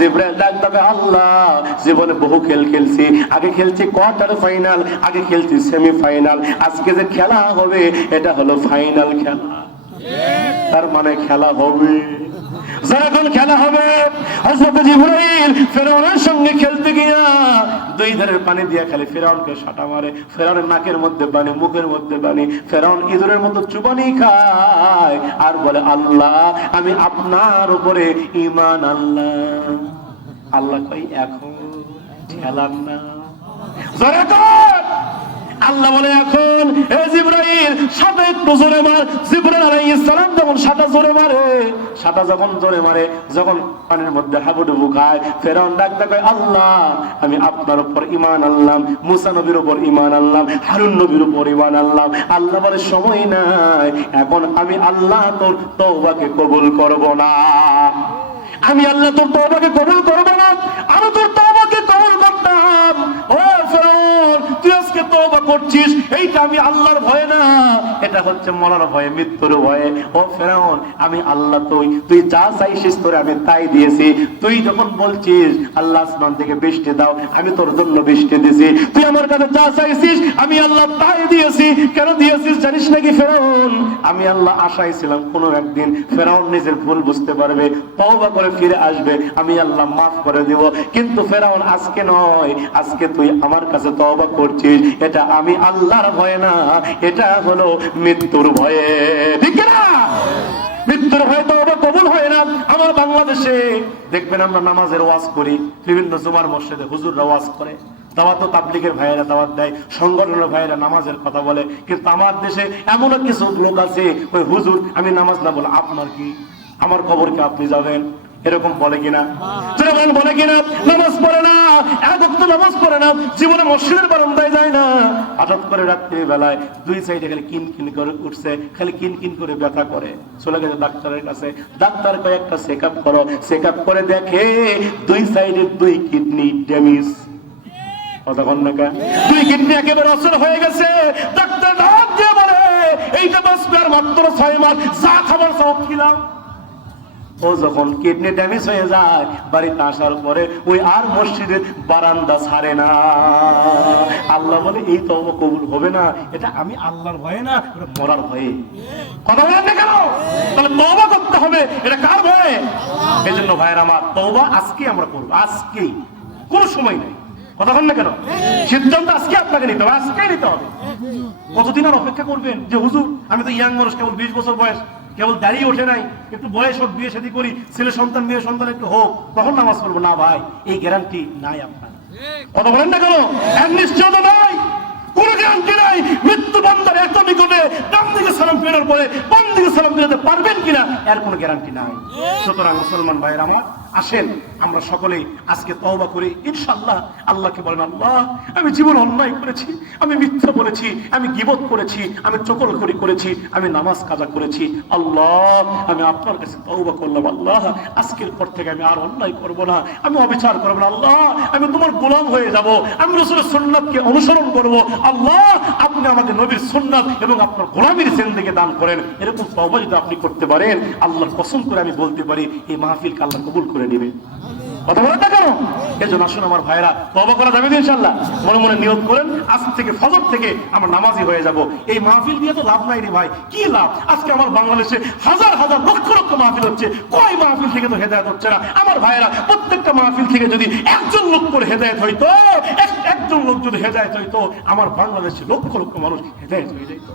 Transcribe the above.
জিবরাইল ডাক দেবে, আল্লাহ জীবনে বহু খেল খেলছি, আগে খেলছি কোয়ার্টার ফাইনাল, আগে খেলছি সেমিফাইনাল, আজকে যে খেলা হবে এটা হলো ফাইনাল খেলা। তার মানে খেলা হবে, যখন খেলা হবে হযরত জিবরাইল ফেরাউনের সঙ্গে খেলতে গিয়া দুই ধারের পানি দিয়া খালি ফেরাউনকে শাটা মারে, ফেরাউনের নাকের মধ্যে পানি, মুখের মধ্যে পানি, ফেরাউন ইঁদুরের মতো চুবানি খায় আর বলে, আল্লাহ আমি আপনার উপরে ঈমান আনলাম। আল্লাহ কই এখন খেলার না, জোরে কর। আল্লাহ বলে, এখন হে জিবরাইল সাটা একটু জোরে মার। জিবরাইল আলাইহিস সালাম যখন সাটা জোরে মারে, সাটা যখন জোরে মারে, যখন পানির মধ্যে হাবুডুবু খায়, ফেরাউন ডাকতে কয়, আল্লাহ আমি আপনার উপর ঈমান আনলাম, মুসা নবীর উপর ঈমান আনলাম, হারুন নবীর উপর ঈমান আনলাম। আল্লাহ বলে, সময় নাই, এখন আমি আল্লাহ তোর তওবাকে কবুল করব না, আমি আল্লাহ তোর তওবাকে কবুল করব না, আমি তোর তওবাকে কবুল করতাম। ও ফেরাউন, তুই আজকে তওবা করছিস, এইটা আমি আল্লাহর ভয়ে না, এটা হচ্ছে মরার ভয়ে, মৃত্যুর ভয়ে। ও ফেরাউন, আমি আল্লাহ, তুই যা চাইছিস তোরে আমি তাই দিয়েছি। তুই যখন বলছিস আল্লাহ আসমান থেকে বৃষ্টি দাও, আমি তোর জন্য বৃষ্টি দিয়েছি। তুই আমার কাছে যা চাইছিস আমি আল্লাহ তাই দিয়েছি। কেন দিয়েছিস জানিস নাকি ফেরাউন? আমি আল্লাহ আশায় ছিলাম কোনো একদিন ফেরাউন নিজের ভুল বুঝতে পারবে, তওবা করে ফিরে আসবে, আমি আল্লাহ মাফ করে দেব। কিন্তু ফেরাউন আজকে নয়, আজকে তুই আমার কাছে তওবা করছিস, এটা আমি আল্লাহর ভয়ে না, এটা হলো মৃত্যুর ভয়ে। ঠিক না? মৃত্যুর ভয়ে তওবা কবুল হয় না। আমার বাংলাদেশে দেখবেন আমরা নামাজের ওয়াজ করি, বিভিন্ন জুমার মসজিদে হুজুররা ওয়াজ করে, দাওয়াত তাবলীগের ভাইয়েরা দাওয়াত দেয়, সংগঠনের ভাইয়েরা নামাজের কথা বলে। কিন্তু আমার দেশে এমনও কিছু লোক আছে, ওই হুজুর আমি নামাজ না বলে আপনার কি, আমার কবরকে আপনি যাবেন, এরকম বলে কিনা? বলে কিনা? নামাজ পড়ে না, এক ওয়াক্ত নামাজ পড়ে না, জীবনে মসজিদের বারান্দায় যায় না। হঠাৎ করে রাত্রি বেলায় দুই সাইডে খালি কিন কিন করে উঠছে, খালি কিন কিন করে ব্যথা করে, চলে গেছে ডাক্তারের কাছে। ডাক্তার কয়েকটা চেক আপ করো, চেক আপ করে দেখে দুই সাইডের দুই কিডনি ড্যামেজ। দুই কিডনি একেবারে অচল হয়ে গেছে। ডাক্তার ডাক দিয়ে বলে, এইটা বাঁচবে আর মাত্র 6 মাস, যা খাবার সব খেলাম। ও যখন কিডনি ড্যামেজ হয়ে যায়, বাড়িতে আসার পরে ওই আর মসজিদের বারান্দা ছাড়ে না। আল্লাহ বলে, এই তওবা কবুল হবে না, এটা আমি আল্লাহর ভয়ে না, এটা মরার ভয়ে। কথা বলেন না কেন? তাহলে তওবা করতে হবে, এটা কার ভয়ে? এই জন্য ভাইয়ের আমার, তওবা আজকে আমরা করবো, আজকেই, কোনো সময় নেই। কথা বলেন না কেন? সিদ্ধান্ত আজকে আপনাকে নিতে হবে, আজকে নিতে হবে। কতদিন আর অপেক্ষা করবেন যে হুজুর আমি তো ইয়াং মানুষ, কেবল 20 বছর বয়স, কেবল দাঁড়িয়ে ওঠে নাই, একটু বয়স হোক, বিয়ে শাদী করি, ছেলে সন্তান মেয়ে সন্তান একটু হোক, তখন নামাজ পড়বো না। ভাই, এই গ্যারান্টি নাই আপনার। কথা বলেন না কেন? এক নিশ্চয়তা নাই, কোন গ্যারান্টি নাই। মৃত্যু বান্দার এত নিকটে, ডান দিকে সালাম ফেরার পরে বাম দিকে সালাম ফেরাতে পারবেন কিনা, এর কোনো গ্যারান্টি নাই। সুতরাং মুসলমান ভাইয়ের আমার, আসেন আমরা সকলেই আজকে তওবা করি। ইনশাআল্লাহ আল্লাহকে বলেন, আল্লাহ আমি জীবন অন্যায় করেছি, আমি মিথ্যা বলেছি, আমি গীবত করেছি, আমি চকলখড়ি করেছি, আমি নামাজ কাজা করেছি। আল্লাহ আমি আপনার কাছে তওবা করলাম, আল্লাহ আজকের পর থেকে আমি আর অন্যায় করব না, আমি অবিচার করব না। আল্লাহ আমি তোমার গোলাম হয়ে যাব, আমি রাসূলের সুন্নাতকে অনুসরণ করব। আল্লাহ আপনি আমাকে নবীর সুন্নাত এবং আপনার গোলামীর জিন্দেগি দান করেন। এরকম তওবা যদি আপনি করতে পারেন, আল্লাহর কসম করে আমি বলতে পারি, এই মাহফিলকে আল্লাহ কবুল করে নেবে। কথা বলেন না কেন? এজন্য আসুন আমার ভাইরা, তওবা করা যাবে ইনশাআল্লাহ। মনে মনে নিয়ত করেন, আজ থেকে ফজর থেকে আমরা নামাজি হয়ে যাব। এই মাহফিল দিয়ে তো লাভ নাই রে ভাই, কি লাভ? আজকে আমার বাংলাদেশে হাজার হাজার লক্ষ লক্ষ মাহফিল হচ্ছে, কয় মাহফিল থেকে তো হেদায়েত হচ্ছে না। আমার ভাইরা, প্রত্যেকটা মাহফিল থেকে যদি একজন লোক করে হেদায়েত হইতো, একজন লোক যদি হেদায়েত হইতো, আমার বাংলাদেশে লক্ষ লক্ষ মানুষ হেদায়েত হয়ে যেত।